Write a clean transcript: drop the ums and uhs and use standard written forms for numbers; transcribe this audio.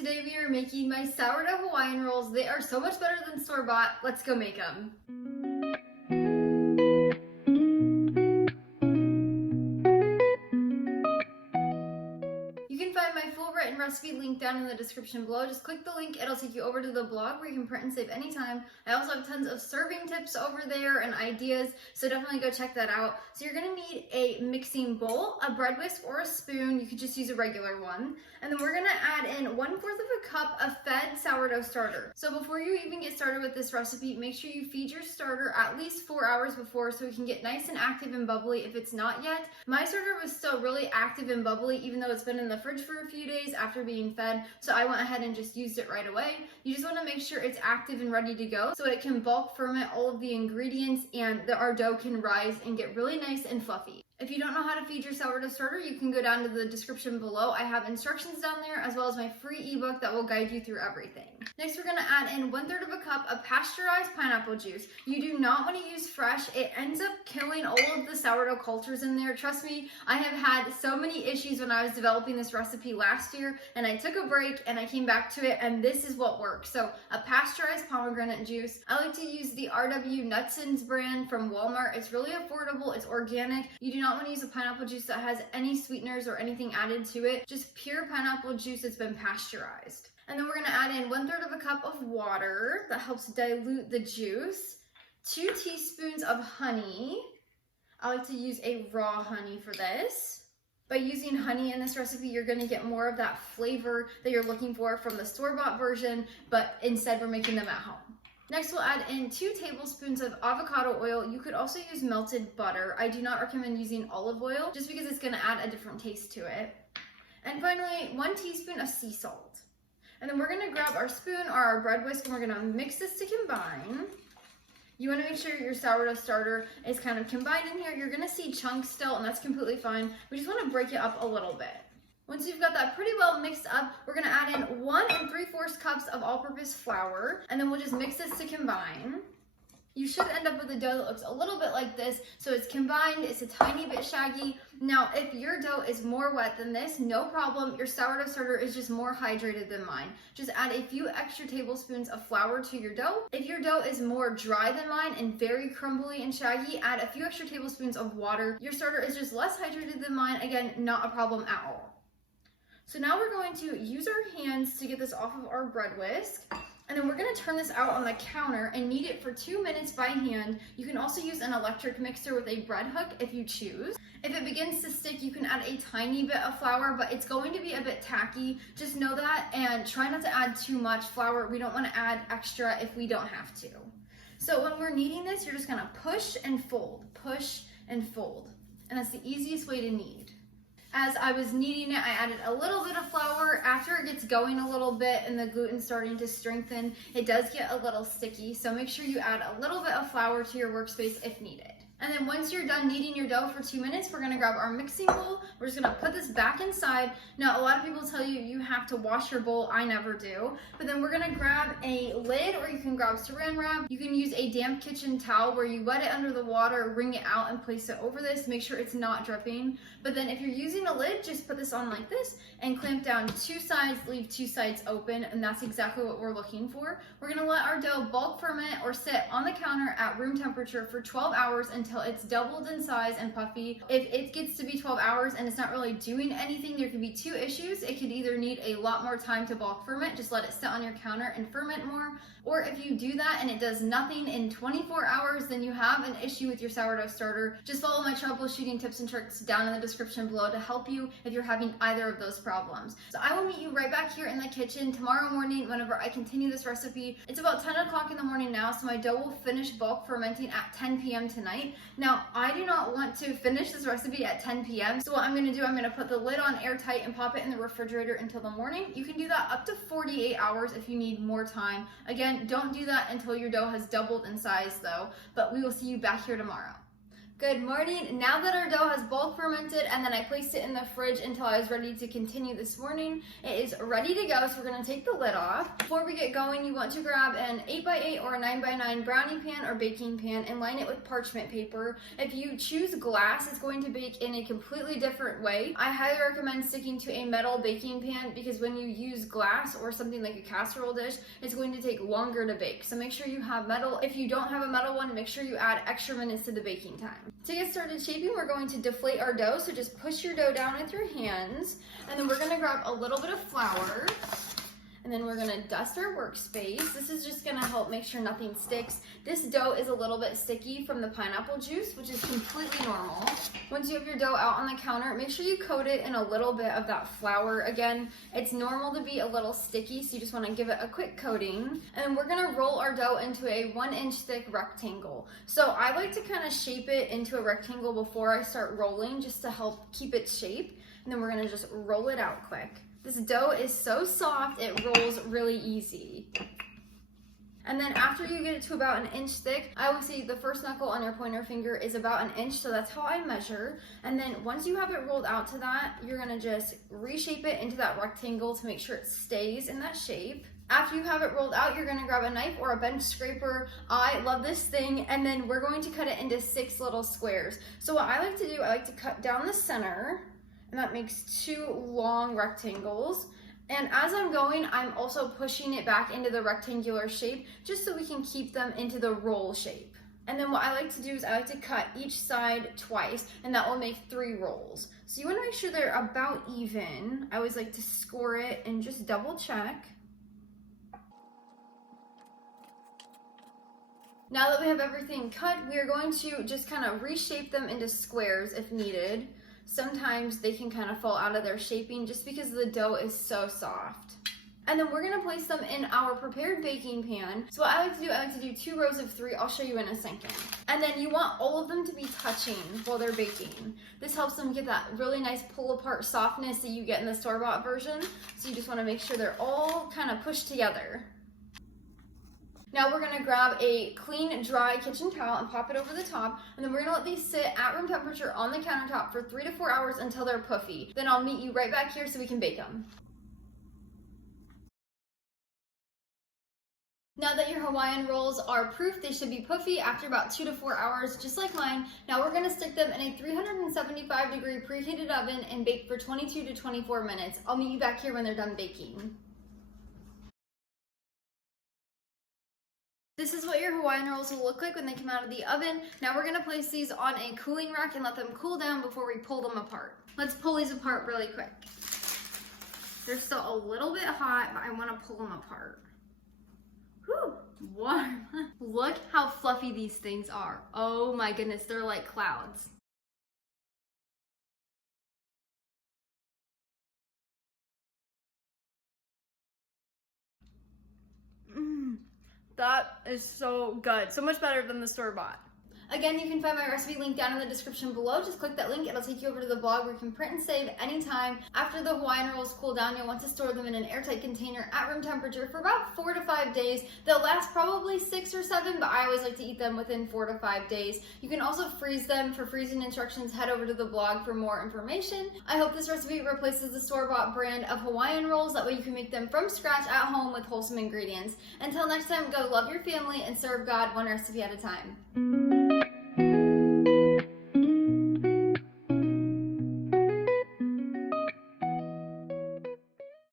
Today we are making my sourdough Hawaiian rolls. They are so much better than store-bought. Let's go make them. You can find my full written recipe link down in the description below. Just click the link, it'll take you over to the blog where you can print and save anytime. I also have tons of serving tips over there and ideas, so definitely go check that out. So you're gonna need a mixing bowl, a bread whisk, or a spoon. You could just use a regular one. And then we're gonna add in 1/4 of a cup of fed sourdough starter. So before you even get started with this recipe, make sure you feed your starter at least 4 hours before so it can get nice and active and bubbly if it's not yet. My starter was still really active and bubbly even though it's been in the fridge for a few days after being fed, so I went ahead and just used it right away. You just want to make sure it's active and ready to go so it can bulk ferment all of the ingredients and our dough can rise and get really nice and fluffy. If you don't know how to feed your sourdough starter, you can go down to the description below. I have instructions down there as well as my free ebook that will guide you through everything. Next, we're gonna add in 1/3 of a cup of pasteurized pineapple juice. You do not want to use fresh. It ends up killing all of the sourdough cultures in there. Trust me, I have had so many issues when I was developing this recipe last year and I took a break and I came back to it and this is what works. So a pasteurized pomegranate juice. I like to use the RW Nutsons brand from Walmart. It's really affordable, it's organic. You do not want to use a pineapple juice that has any sweeteners or anything added to it. Just pure pineapple juice that's been pasteurized. And then we're going to add in 1/3 of a cup of water that helps dilute the juice. 2 teaspoons of honey. I like to use a raw honey for this. By using honey in this recipe, you're going to get more of that flavor that you're looking for from the store-bought version, but instead we're making them at home. Next, we'll add in 2 tablespoons of avocado oil. You could also use melted butter. I do not recommend using olive oil just because it's going to add a different taste to it. And finally, 1 teaspoon of sea salt. And then we're going to grab our spoon or our bread whisk and we're going to mix this to combine. You want to make sure your sourdough starter is kind of combined in here. You're going to see chunks still and that's completely fine. We just want to break it up a little bit. Once you've got that pretty well mixed up, we're gonna add in 1 3/4 cups of all-purpose flour, and then we'll just mix this to combine. You should end up with a dough that looks a little bit like this, so it's combined, it's a tiny bit shaggy. Now, if your dough is more wet than this, no problem. Your sourdough starter is just more hydrated than mine. Just add a few extra tablespoons of flour to your dough. If your dough is more dry than mine and very crumbly and shaggy, add a few extra tablespoons of water. Your starter is just less hydrated than mine. Again, not a problem at all. So now we're going to use our hands to get this off of our bread whisk. And then we're gonna turn this out on the counter and knead it for 2 minutes by hand. You can also use an electric mixer with a bread hook if you choose. If it begins to stick, you can add a tiny bit of flour, but it's going to be a bit tacky. Just know that and try not to add too much flour. We don't wanna add extra if we don't have to. So when we're kneading this, you're just gonna push and fold, and that's the easiest way to knead. As I was kneading it, I added a little bit of flour. After it gets going a little bit and the gluten's starting to strengthen, it does get a little sticky. So make sure you add a little bit of flour to your workspace if needed. And then once you're done kneading your dough for 2 minutes, we're gonna grab our mixing bowl. We're just gonna put this back inside. Now, a lot of people tell you you have to wash your bowl. I never do. But then we're gonna grab a lid or you can grab saran wrap. You can use a damp kitchen towel where you wet it under the water, wring it out and place it over this. Make sure it's not dripping. But then if you're using a lid, just put this on like this and clamp down 2 sides, leave 2 sides open, and that's exactly what we're looking for. We're gonna let our dough bulk ferment or sit on the counter at room temperature for 12 hours until it's doubled in size and puffy. If it gets to be 12 hours and it's not really doing anything, there could be 2 issues. It could either need a lot more time to bulk ferment, just let it sit on your counter and ferment more, or if you do that and it does nothing in 24 hours, then you have an issue with your sourdough starter. Just follow my troubleshooting tips and tricks down in the description below to help you if you're having either of those problems. So I will meet you right back here in the kitchen tomorrow morning whenever I continue this recipe. It's about 10 o'clock in the morning now, so my dough will finish bulk fermenting at 10 p.m. tonight. Now, I do not want to finish this recipe at 10 p.m. So what I'm gonna do, I'm gonna put the lid on airtight and pop it in the refrigerator until the morning. You can do that up to 48 hours if you need more time. Again, don't do that until your dough has doubled in size though, but we will see you back here tomorrow. Good morning. Now that our dough has bulk fermented and then I placed it in the fridge until I was ready to continue this morning, it is ready to go. So we're going to take the lid off. Before we get going, you want to grab an 8x8 or a 9x9 brownie pan or baking pan and line it with parchment paper. If you choose glass, it's going to bake in a completely different way. I highly recommend sticking to a metal baking pan because when you use glass or something like a casserole dish, it's going to take longer to bake. So make sure you have metal. If you don't have a metal one, make sure you add extra minutes to the baking time. To get started shaping, we're going to deflate our dough, so just push your dough down with your hands, and then we're going to grab a little bit of flour, and then we're going to dust our workspace. This is just going to help make sure nothing sticks. This dough is a little bit sticky from the pineapple juice, which is completely normal. Once you have your dough out on the counter, make sure you coat it in a little bit of that flour. Again, it's normal to be a little sticky, so you just want to give it a quick coating. And then we're going to roll our dough into a 1-inch thick rectangle. So I like to kind of shape it into a rectangle before I start rolling, just to help keep its shape. And then we're going to just roll it out quick. This dough is so soft, it rolls really easy. And then after you get it to about 1 inch thick, I always say the first knuckle on your pointer finger is about 1 inch, so that's how I measure. And then once you have it rolled out to that, you're gonna just reshape it into that rectangle to make sure it stays in that shape. After you have it rolled out, you're gonna grab a knife or a bench scraper. I love this thing. And then we're going to cut it into 6 little squares. So what I like to do, I like to cut down the center, and that makes 2 long rectangles. And as I'm going, I'm also pushing it back into the rectangular shape just so we can keep them into the roll shape. And then what I like to do is I like to cut each side twice, and that will make 3 rolls. So you want to make sure they're about even. I always like to score it and just double check. Now that we have everything cut, we are going to just kind of reshape them into squares if needed. Sometimes they can kind of fall out of their shaping just because the dough is so soft. And then we're gonna place them in our prepared baking pan. So what I like to do 2 rows of 3. I'll show you in a second. And then you want all of them to be touching while they're baking. This helps them get that really nice pull apart softness that you get in the store-bought version. So you just wanna make sure they're all kind of pushed together. Now we're gonna grab a clean, dry kitchen towel and pop it over the top, and then we're gonna let these sit at room temperature on the countertop for 3 to 4 hours until they're puffy. Then I'll meet you right back here so we can bake them. Now that your Hawaiian rolls are proof, they should be puffy after about 2 to 4 hours, just like mine. Now we're gonna stick them in a 375-degree preheated oven and bake for 22 to 24 minutes. I'll meet you back here when they're done baking. This is what your Hawaiian rolls will look like when they come out of the oven. Now we're gonna place these on a cooling rack and let them cool down before we pull them apart. Let's pull these apart really quick. They're still a little bit hot, but I wanna pull them apart. Whew, warm. Look how fluffy these things are. Oh my goodness, they're like clouds. That is so good. So much better than the store-bought. Again, you can find my recipe link down in the description below. Just click that link, it'll take you over to the blog where you can print and save anytime. After the Hawaiian rolls cool down, you'll want to store them in an airtight container at room temperature for about 4 to 5 days. They'll last probably 6 or 7, but I always like to eat them within 4 to 5 days. You can also freeze them. For freezing instructions, head over to the blog for more information. I hope this recipe replaces the store-bought brand of Hawaiian rolls. That way you can make them from scratch at home with wholesome ingredients. Until next time, go love your family and serve God one recipe at a time.